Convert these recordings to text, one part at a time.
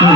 So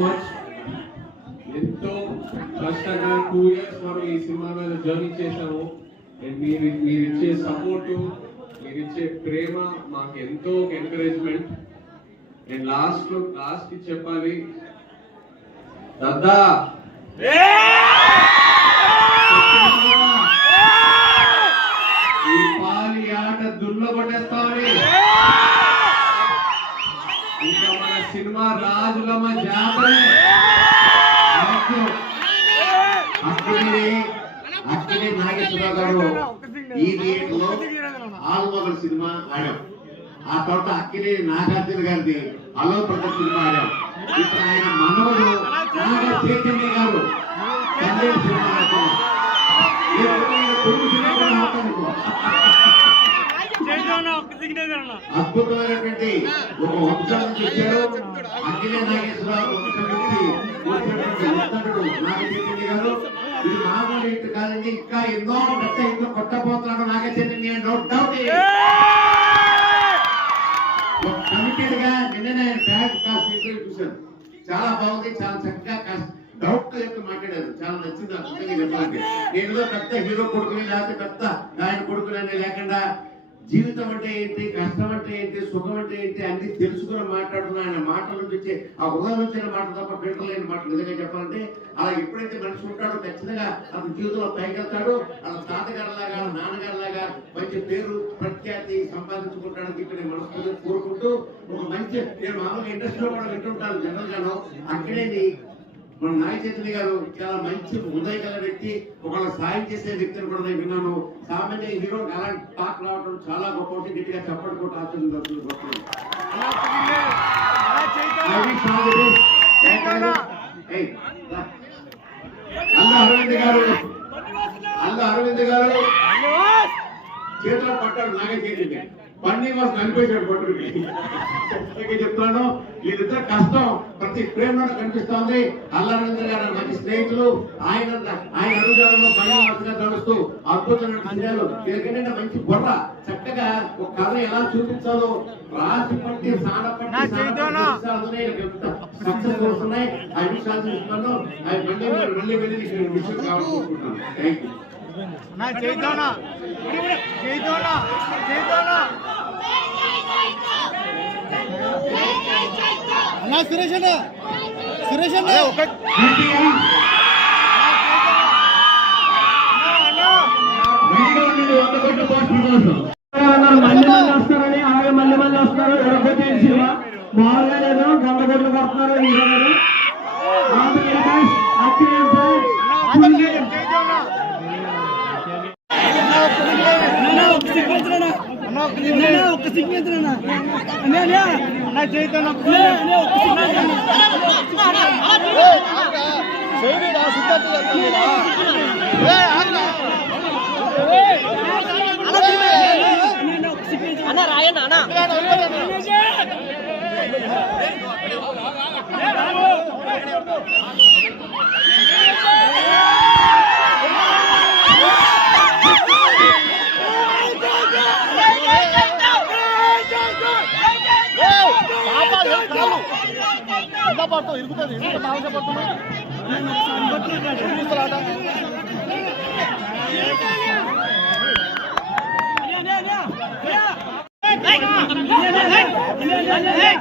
much. ఎంతో కష్టంగా 2 years మనం ఈ సినిమా మీద జర్నీ చేశాము. మీరు ఇచ్చే సపోర్టు, మీరు ఇచ్చే ప్రేమ మాకు ఎంతో ఎంకరేజ్మెంట్. నేను లాస్ట్ కి చెప్పాలి, దద్దా ఈ పాలి ఆట దున్నగొట్టేస్తామని. ఇంకా మన సినిమా రాజులమ్మ జాతర అక్కడే నాగేశ్వరరావు గారు ఈ థియేటర్ లో ఆల్మగల్ సినిమా ఆడాం. ఆ తర్వాత అక్కినే నాగార్జున గారిది అలో ప్రదర్శన సినిమా ఆడాం. ఇప్పుడు ఆయన మనవడు నాగ చైతన్య గారు కన్నడ సినిమా ఆడుతున్నాం. అద్భుతమైనటువంటి ఒక వంశం నుంచి వచ్చాడు అక్కినే నాగేశ్వరరావు వంశం నుంచి వచ్చినటువంటి నాగ చైతన్య గారు. ఇది మామూలు ఇంటి కాదండి, ఇంకా ఎన్నో పెద్ద ఇంట్లో కొట్టబోతున్నాడు Naga Chaitanya, no doubt. Committed గా నిన్న బ్యాగ్ చూశాను, చాలా బాగుంది, చాలా చక్కగా డౌట్ లేక మాట్లాడారు, చాలా నచ్చింది. అద్భుతంగా చెప్పాలంటే నేను పెద్ద హీరో కొడుకుని లేకపోతే పెద్ద ఆయన కొడుకుని లేకుండా జీవితం అంటే ఏంటి, కష్టం అంటే ఏంటి, సుఖం అంటే ఏంటి అన్ని తెలుసుకుని మాట్లాడుతున్నా. ఆయన మాటల నుంచి వచ్చే ఆ ఉదయం వచ్చిన మాటలు తప్ప ఫిల్టర్ లేని మాటలు. నిజంగా చెప్పాలంటే అలా ఎప్పుడైతే మనిషి ఉంటాడో ఖచ్చితంగా అతని జీవితంలో పైకెళ్తాడు. అతను తాతగారిలాగా నాన్నగారిలాగా మంచి పేరు ప్రఖ్యాతి సంపాదించుకుంటాడని చెప్పి నేను మనస్ఫూర్తిగా కోరుకుంటూ ఒక మంచి, నేను మామూలుగా ఇండస్ట్రీలో కూడా వింటుంటాను జనరల్ గాను, అక్కడే మన నాగ చైతన్య గారు చాలా మంచి హృదయ గల వ్యక్తి, ఒకళ్ళ సాయం చేసే వ్యక్తిని కూడా నేను విన్నాను. సామాన్య హీరో అలాంటి టాక్ రావడం చాలా గొప్ప, గట్టిగా చప్పట్టుకుంటూ ఆచరించారు. అరవింద్ గారు చేతిలో పట్టాడు నాగ చైతన్య, పన్నీ కోసం కనిపించాడు పట్టుకుని. చెప్తాను, వీళ్ళిద్దరు కష్టం ప్రతి ప్రేమలో కనిపిస్తోంది. అల్లరవింద్ర గారు మంచి స్నేహితులు, ఆయన అడుగుజాడలో పనిగా నడుస్తూ అద్భుతమైన విషయాలు. వీళ్ళకంటే మంచి బుర్ర, చక్కగా ఒక కథ ఎలా చూపించాలో రాసి పట్టి సక్సెస్ వస్తున్నాయి. ఆ విషయాలు చూస్తున్నాను. మళ్ళీ వెళ్ళి విషయం కావాలనుకుంటున్నాను. Thank you. సురేష్ అన్న మంది వస్తారని, అలాగే మళ్ళీ వస్తారు. ఎడగొట్టే సినిమా మామూలుగా లేదు, గంటగొడ్లు కొడుతున్నారు. ఒక్క సిగ్నేచర్ అన్న రాయన్న అన్న ఇరుగుతుంది బాగా పడుతుంది. Hey!